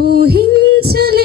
ఊహించలే